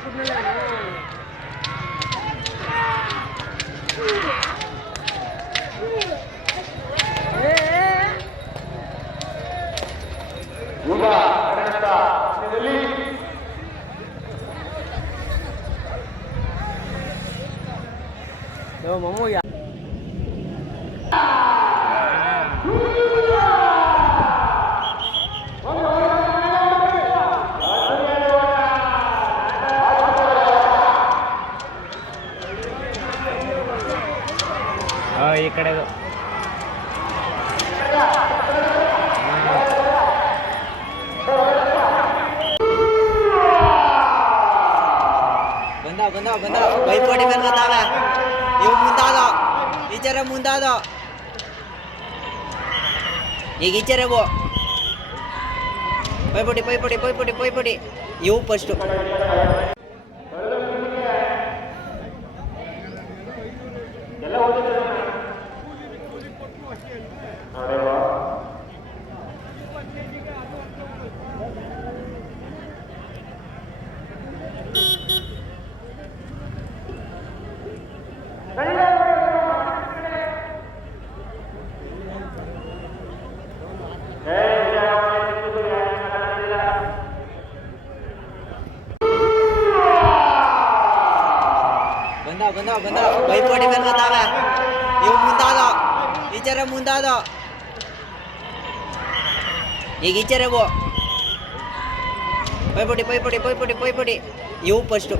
주면은 누가 잘했다 최들리 너 뭐뭐야? ಈ ಕಡೆ ಬಂದ ಬಂದ ಬಂದ ಪೈಪೋಟಿ ಮೇಲೆ ಬಂದಾವ. ಇವು ಮುಂದಾದ. ಈಚರ ಮುಂದಾದ. ಈಗ ಈಚರವು ಪೈಪೋಟಿ ಪೈಪೋಟಿ ಪೈಪೋಟಿ ಪೈಪೋಟಿ. ಇವು ಫಸ್ಟು ಬಂದ ಪೈಪೋಟಿ ಮೇಲೆ ಬಂದಾವ ಇವು ಮುಂದಾದ ಈಚರ ಮುಂದಾದ. ಈಗ ಈಚರವು ಪೈಪೋಟಿ ಪೈಪೋಟಿ ಪೈಪೋಟಿ ಪೈಪೋಟಿ. ಇವು ಫಸ್ಟು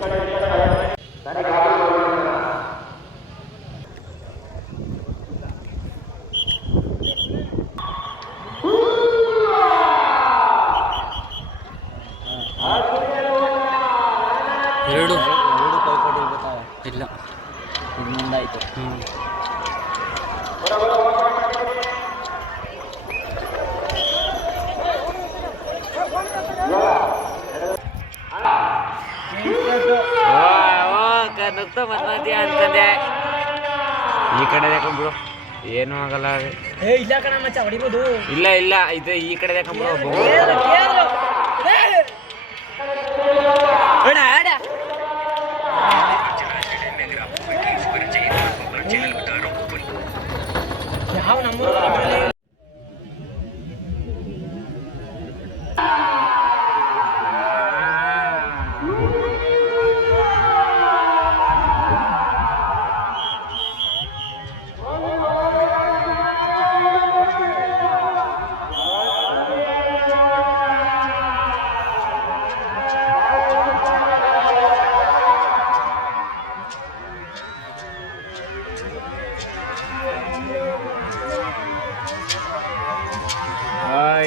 ಎರಡು. ಎರಡು ಪೈಪೋಟಿ ಇಲ್ಲ. ಇದು ಮುಂದಾಯ್ತು ಈ ಕಡೆ ಯಾಕೊಂಬಿಡು ಏನು ಆಗಲ್ಲ ಇಲ್ಲ ಇಲ್ಲ ಇದು ಈ ಕಡೆ ಯಾಕೊಂಬಿಡು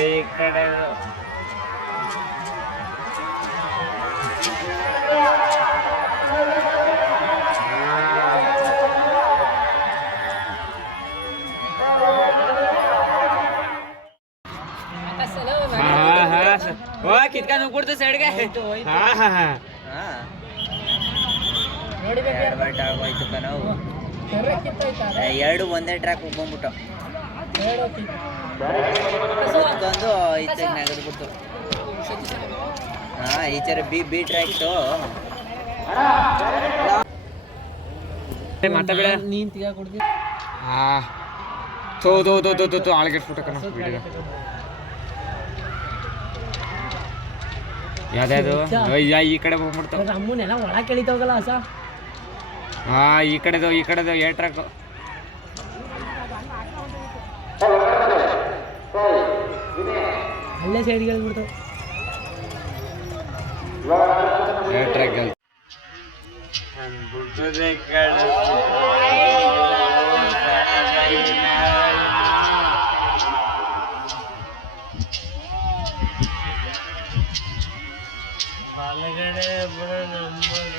ಈ ಕಡೆ ಕಿತ್ಕೊಂಡು ಕೊಡ್ತು ಸೈಡ್ಗೆ ಹಾ ಹಾ ಹಾ ಹಾಂ ನೋಡಿಬೇಕು ಎರಡು ಬೈಟ್ ಆಗೋಯ್ತು ಕಣವು ಕರ್ರೆ ಕಿತ್ತೋಯ್ತಾ ಅದು? ಎರಡು ಒಂದೇ ಟ್ರ್ಯಾಕ್ ಹೋಗ್ಬಿಟ್ಟು. ಒಂದು ಈಚೆಗೆ ನಗದ್ಬಿಟ್ಟು ಹಾಂ ಈಚೆ ಬಿ ಬಿ ಟ್ರ್ಯಾಕ್ಟು ನೀನ್ ತಿಗ ಹಾ. ತೋ ತೋ ತೋ ತೋ ತೋ ತೋ ಆಳ್ಗೆಟ್ಬಿಟ್ಟ ಕಣ ವಿಡಿಯೋ ಯಾವ್ದು ಅಯ್ಯ ಈ ಕಡೆ ಹೋಗ್ಬಿಡ್ತಾವ ಅಮ್ಮನೆಲ್ಲ ಒಳಗೆ ಕೆಳಿತೋಗಲ್ಲ ಹೊಸ. ಹಾ ಈ ಕಡೆದು ಈ ಕಡೆದು ಏರ್ ಟ್ರಕ್ ಅಲ್ಲೇ ಸೈಡ್ಗೆ ಟ್ರಕ್ ಬಲಗಡೆ ನೋಡಿ ಇವಾಗ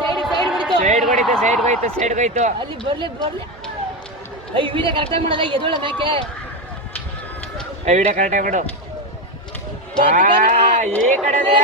ಸೈಡ್ ಸೈಡ್ ಬಿಡ್ತು ಸೈಡ್ ಹೊಡಿತು ಸೈಡ್ ಹೋಯ್ತು ಸೈಡ್ ಹೋಯ್ತು ಅಲ್ಲಿ ಬರ್ಲಿ ಬರ್ಲಿ. ಅಯ್ಯ ವಿಡಿಯೋ ಕರೆಕ್ಟಾಗಿ ಮಾಡೋದ? ಎದೊಳ ಮ್ಯಾಕೆ? ವಿಡಿಯೋ ಕರೆಕ್ಟಾಗಿ ಮಾಡು. ಈ ಕಡೆನೇ.